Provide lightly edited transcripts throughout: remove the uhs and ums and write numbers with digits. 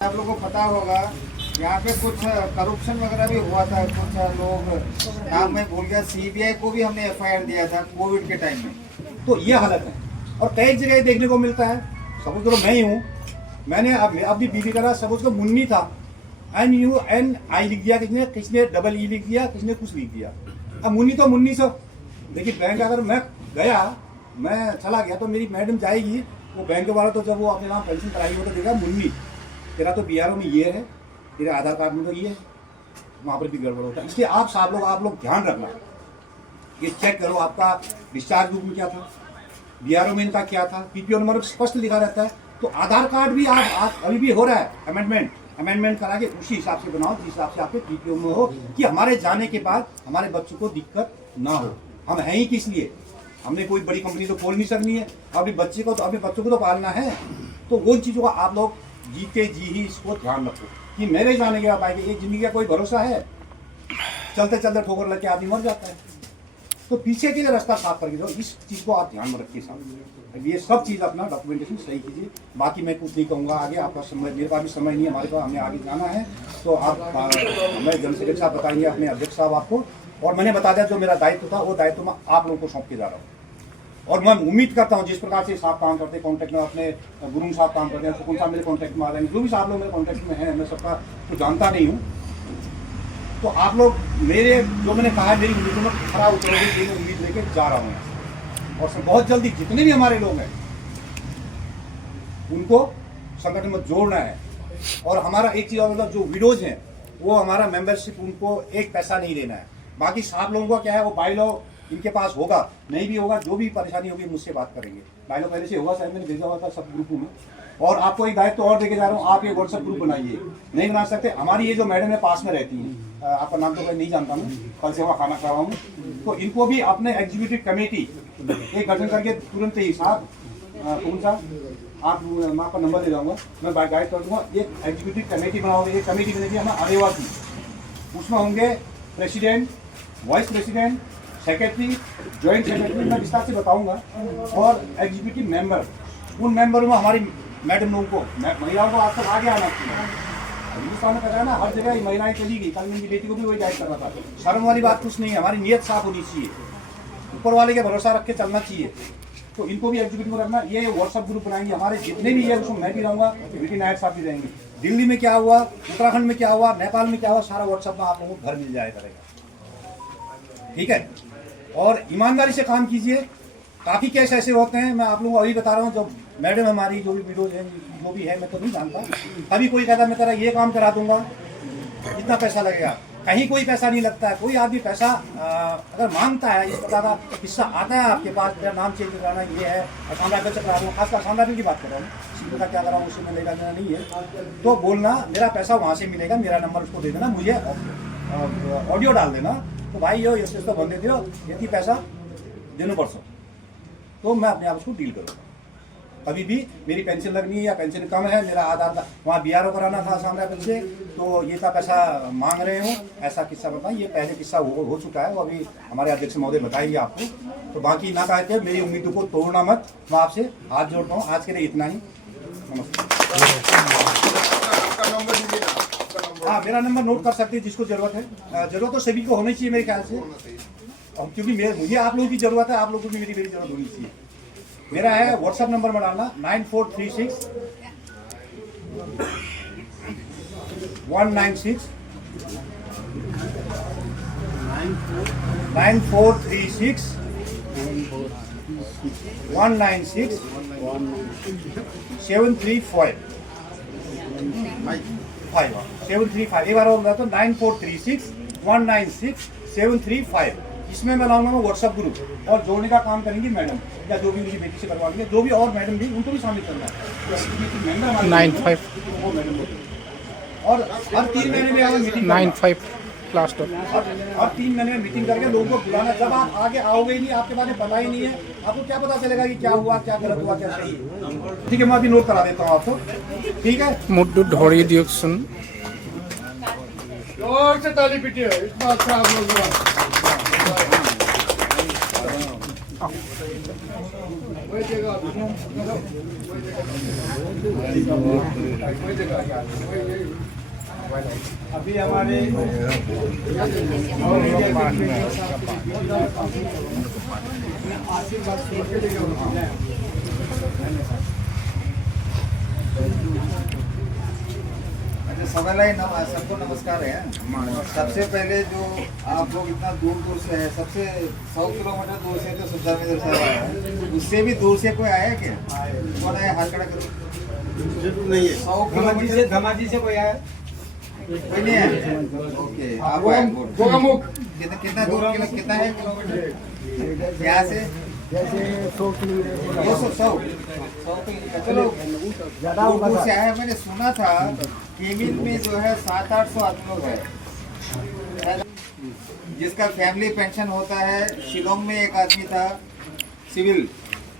आप लोगों को पता होगा यहाँ पे कुछ करप्शन वगैरह भी हुआ था। कुछ लोग, नाम मैं भूल गया, सीबीआई को भी हमने एफआईआर दिया था कोविड के टाइम में। तो ये हालत है और कई जगह देखने को मिलता है। सपोज करो मैं ही हूँ, मैंने अपनी बीवी करा, सपोज को मुन्नी था, MUNI लिख दिया, किसने डबल ई लिख दिया, किसने कुछ लिख दिया। अब मुन्नी तो मुन्नी से देखिए, बैंक अगर मैं गया, मैं चला गया तो मेरी मैडम जाएगी, वो बैंक वाला तो जब वो अपने नाम पेंशन कराएगी वो तो देखा मुन्नी तेरा तो BRO में ये है, तेरे आधार कार्ड में तो ये है, वहाँ पर भी गड़बड़ होता है। इसलिए आप लोग ध्यान रखना, ये चेक करो आपका डिस्चार्ज बुक में क्या था, BRO में इनका क्या था, PPO नंबर स्पष्ट लिखा रहता है। तो आधार कार्ड भी आप अभी भी हो रहा है अमेंडमेंट करा के उसी हिसाब से बनाओ जिस हिसाब से आपके PPO में हो, कि हमारे जाने के बाद हमारे बच्चों को दिक्कत ना हो। हम हैं ही किस लिए, हमने कोई बड़ी कंपनी तो खोल नहीं सकनी है, अपने बच्चों को तो पालना है। तो वो चीज़ों का आप लोग जीते जी ही इसको ध्यान रखो कि मेरे जाने के बाद आएगी। ये जिंदगी का कोई भरोसा है, चलते चलते ठोकर लग के आदमी मर जाता है। तो पीछे के लिए रास्ता साफ करके दो, इस चीज़ को आप ध्यान में रखिए साहब। ये सब चीज़ अपना डॉक्यूमेंटेशन सही कीजिए। बाकी मैं कुछ नहीं कहूँगा आगे, आपका समय, मेरे पास भी समय नहीं है, हमारे पास, हमें आगे जाना है। तो आप हमें जनसेवक साहब बताएंगे, अपने अध्यक्ष साहब आपको, और मैंने बता दिया जो मेरा दायित्व था वो दायित्व मैं आप लोगों को सौंप के जा रहा हूँ। और मैं उम्मीद करता हूँ जिस प्रकार से साहब काम करते हैं कॉन्टैक्ट में, अपने गुरु साहब काम करते हैं, सुकुन साहब मेरे कॉन्टैक्ट में आ रहे हैं, जो भी साहब लोग मेरे कॉन्टैक्ट में हैं, मैं सबका तो जानता नहीं हूँ। तो आप लोग मेरे जो मैंने कहा मेरी उम्मीदों में खरा उतरोगे, ये उम्मीद लेके जा रहा हूँ। और बहुत जल्दी जितने भी हमारे लोग हैं उनको संगठन में जोड़ना है। और हमारा एक चीज़ और, मतलब जो विडोज हैं वो हमारा मेंबरशिप, उनको एक पैसा नहीं देना है। बाकी साहब लोगों का क्या है, वो बाइलॉ इनके पास होगा, नहीं भी होगा, जो भी परेशानी होगी मुझसे बात करेंगे। बाइलॉ पहले से होगा, शायद मैंने भेजा हुआ था सब ग्रुपों में। और आपको एक दायित्व और देके जा रहा हूँ, आप ये व्हाट्सएप ग्रुप बनाइए। नहीं बना सकते, हमारी ये जो मैडम है पास में रहती हैं, आपका नाम तो मैं नहीं जानता हूँ, कल से वहाँ खाना खा रहा हूँ, तो इनको भी अपने एग्जीक्यूटिव कमेटी एक गठन करके तुरंत ही साहब, कौन सा आप, मैं आपका नंबर दे जाऊँगा, मैं गाइड कर दूँगा। एक एग्जीक्यूटिव कमेटी बनाओगे, एक कमेटी बनेगी हमारा अरेवा की, उसमें होंगे president, vice president, secretary, joint secretary, मैं विस्तार से बताऊंगा, और एग्जीक्यूटिव मेंबर। उन मेंबरों में हमारी मैडम लोगों को, महिलाओं को आज तक आगे आना चाहिए। हिंदुस्तान में कहता है ना, हर जगह महिलाएं चली गई, कल मेरी बेटी को भी वही गाइड कर रहा था। शर्म वाली बात कुछ नहीं है, हमारी नीयत साफ होनी चाहिए, ऊपर वाले के भरोसा रख के चलना चाहिए। तो इनको भी एग्जीक्यूटिव में रखना। ये व्हाट्सएप ग्रुप बनाएंगे हमारे जितने भी है, उसमें मैं भी रहूँगा, वीटी नायक साहब भी रहेंगे। दिल्ली में क्या हुआ, उत्तराखंड में क्या हुआ, नेपाल में क्या हुआ, सारा व्हाट्सएप में आप लोगों को घर मिल जाया करेगा, ठीक है। और ईमानदारी से काम कीजिए। काफ़ी केस ऐसे होते हैं, मैं आप लोगों को अभी बता रहा हूँ, जो मैडम हमारी जो भी वीडियोज हैं, जो भी है, मैं तो नहीं जानता। अभी कोई कहता मैं तेरा ये काम करा दूंगा, इतना पैसा लगेगा, कहीं कोई पैसा नहीं लगता है। कोई आदमी पैसा अगर मांगता है, इस प्रकार का हिस्सा आता है आपके पास, मेरा नाम चेंज कराना ये है, आसाम राइफल से करा दूँगा, खासकर आसाम राइफल की बात कर रहा हूँ, सीधे का क्या करा हूँ उससे मैं लेना देना नहीं है। तो बोलना मेरा पैसा वहाँ से मिलेगा, मेरा नंबर उसको दे देना, मुझे ऑडियो डाल देना, तो भाई यो इस तो बंदे दियो यदि पैसा देना पड़ सकता, तो मैं अपने आप उसको डील करूँगा। अभी भी मेरी पेंशन लगनी है या पेंशन कम है, मेरा आधार था, वहाँ BRO कराना था आसाम राइफल से, तो ये था पैसा मांग रहे हो, ऐसा किस्सा बताएं। ये पहले किस्सा हो चुका है, वो अभी हमारे अध्यक्ष महोदय बताएंगे आपको। तो बाकी ना कह के मेरी उम्मीदों को तोड़ना मत, मैं आपसे हाथ जोड़ता हूँ। आज के लिए इतना ही, हाँ, मेरा नंबर नोट कर सकते हैं जिसको जरूरत है। जरूरत तो सभी को होनी चाहिए मेरे ख्याल से, क्योंकि मुझे आप लोगों की जरूरत है, आप लोगों को भी मेरी जरूरत होनी चाहिए। मेरा है व्हाट्सएप नंबर में डालना 9436 196 9436 196 735 735। एक बार और बता तो 9436 196 735। इसमें मैं लाऊंगा मैं व्हाट्सएप ग्रुप, और जोड़ने का काम करेंगी मैडम, या जो भी उनकी बेटी से करवा देंगे, जो भी और मैडम भी, उनको भी शामिल करना है। 95 वो मैडम होती है। और हर 3 महीने में मीटिंग 95 लास्ट, हर 3 महीने में मीटिंग करके लोगों को बुलाना। जब आप आगे आओगे ही नहीं, आपके बारे में पता ही नहीं है, आपको क्या पता चलेगा कि क्या हुआ, क्या गलत हुआ, क्या सही। ठीक है, मैं अभी नोट करा देता हूँ आपको, ठीक है। मुड्डू ढोड़ी डिओक्सन, जोर से ताली पीटिए, इतना अच्छा आप लोग अभी हमारे सबको नमस्कार है। सबसे पहले जो आप लोग इतना दूर दूर से है, सबसे 100 किलोमीटर दूर से तो सुल्तान दरबार आया है, उससे भी दूर से कोई आया क्या? कौन आया? हाथ खड़ा करो। नहीं है 100 किलोमीटर धमाजी से कोई आया? कोई नहीं है। ओके, आप आए। कितना दूर कितना है किलोमीटर यहाँ से? जैसे 100 किलोमीटर 200 चलो ज़्यादा दूर से आया। मैंने सुना था केमिल में जो है 700-800 आदमी लोग है जिसका फैमिली पेंशन होता है। शिलोंग में एक आदमी था सिविल,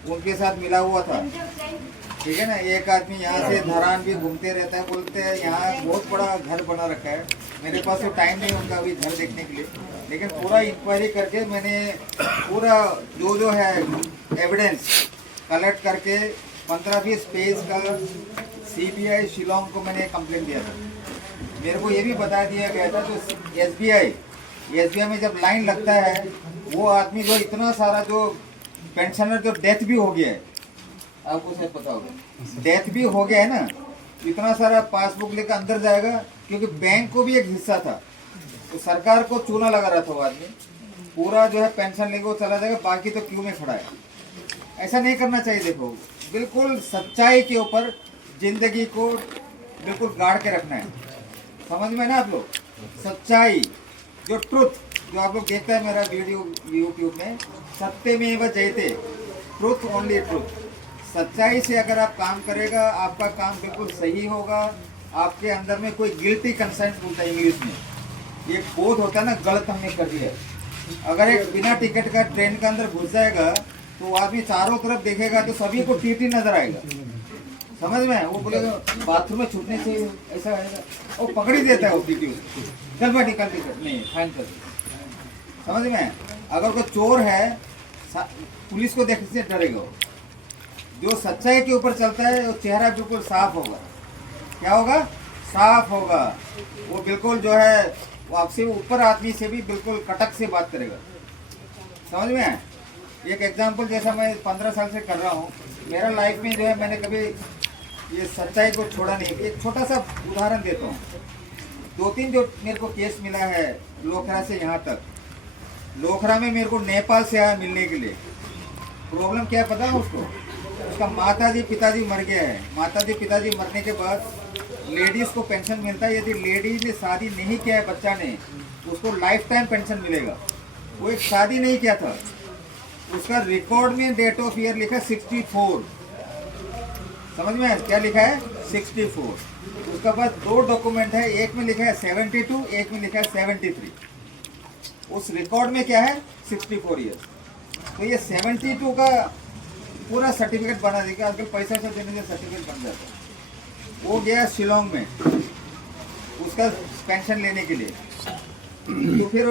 उनके साथ मिला हुआ था, ठीक है ना। एक आदमी यहाँ से धरान भी घूमते रहता है, बोलते हैं यहाँ बहुत बड़ा घर बना रखा है। मेरे पास तो टाइम नहीं होगा अभी घर देखने के लिए, लेकिन पूरा इंक्वायरी करके मैंने पूरा जो है एविडेंस कलेक्ट करके 15-20 पेज का CBI शिलोंग को मैंने कंप्लेंट दिया था। मेरे को ये भी बता दिया गया था जो SBI में जब लाइन लगता है, वो आदमी जो इतना सारा जो पेंशनर जो डेथ भी हो गया है, आपको शायद पता होगा, डेथ भी हो गया है ना, इतना सारा पासबुक लेकर अंदर जाएगा, क्योंकि बैंक को भी एक हिस्सा था, तो सरकार को चूना लगा रहा था वो आदमी। पूरा जो है पेंशन लेके वो चला जाएगा, बाकी तो क्यू में खड़ा है। ऐसा नहीं करना चाहिए। देखो, बिल्कुल सच्चाई के ऊपर जिंदगी को बिल्कुल गाड़ के रखना है, समझ में ना आप लोग। सच्चाई जो ट्रुथ, जो आप लोग देखते हैं मेरा वीडियो यूट्यूब में, सत्यमेव जयते, ट्रुथ ओनली ट्रुथ। सच्चाई से अगर आप काम करेगा, आपका काम बिल्कुल सही होगा। आपके अंदर में कोई गिल्टी कंसेंट बोलता है इंग्लिश में, ये बोध होता है ना, गलत हमने कर दिया। अगर एक बिना टिकट का ट्रेन के अंदर घुस जाएगा तो वो आदमी चारों तरफ देखेगा तो सभी को टीटी नजर आएगा, समझ में। वो बोलेगा बाथरूम में छूटने से ऐसा आएगा, वो पकड़ ही देता है वो टीटी। चल मैं टिकट नहीं फाइन कर, समझ में। अगर कोई चोर है, पुलिस को देखने से डरेगा। जो सच्चाई के ऊपर चलता है वो चेहरा बिल्कुल साफ होगा। क्या होगा? साफ होगा। वो बिल्कुल जो है वो आपसे ऊपर आदमी से भी बिल्कुल कटक से बात करेगा, समझ में है। एक एग्जांपल जैसा मैं 15 साल से कर रहा हूँ, मेरा लाइफ में जो है मैंने कभी ये सच्चाई को छोड़ा नहीं। एक छोटा सा उदाहरण देता हूँ। 2-3 जो मेरे को केस मिला है लोखरा से यहाँ तक। लोखरा में मेरे को नेपाल से आया मिलने के लिए। प्रॉब्लम क्या पता है उसको? उसका माताजी पिताजी मर गया है। माताजी पिताजी मरने के बाद लेडीज को पेंशन मिलता है। यदि लेडीज ने शादी नहीं किया है, बच्चा ने, उसको लाइफ टाइम पेंशन मिलेगा। वो एक शादी नहीं किया था, उसका रिकॉर्ड में डेट ऑफ ईयर लिखा है 64, समझ में है क्या लिखा है? 64। उसके बाद 2 डॉक्यूमेंट है, एक में लिखा है 72, एक में लिखा है 73। उस रिकॉर्ड में क्या है? 64 ईयर्स। तो ये 72 का पूरा सर्टिफिकेट बना देगा। आजकल पैसा से देने से सर्टिफिकेट बन जाता है। वो गया शिलोंग में उसका पेंशन लेने के लिए, तो फिर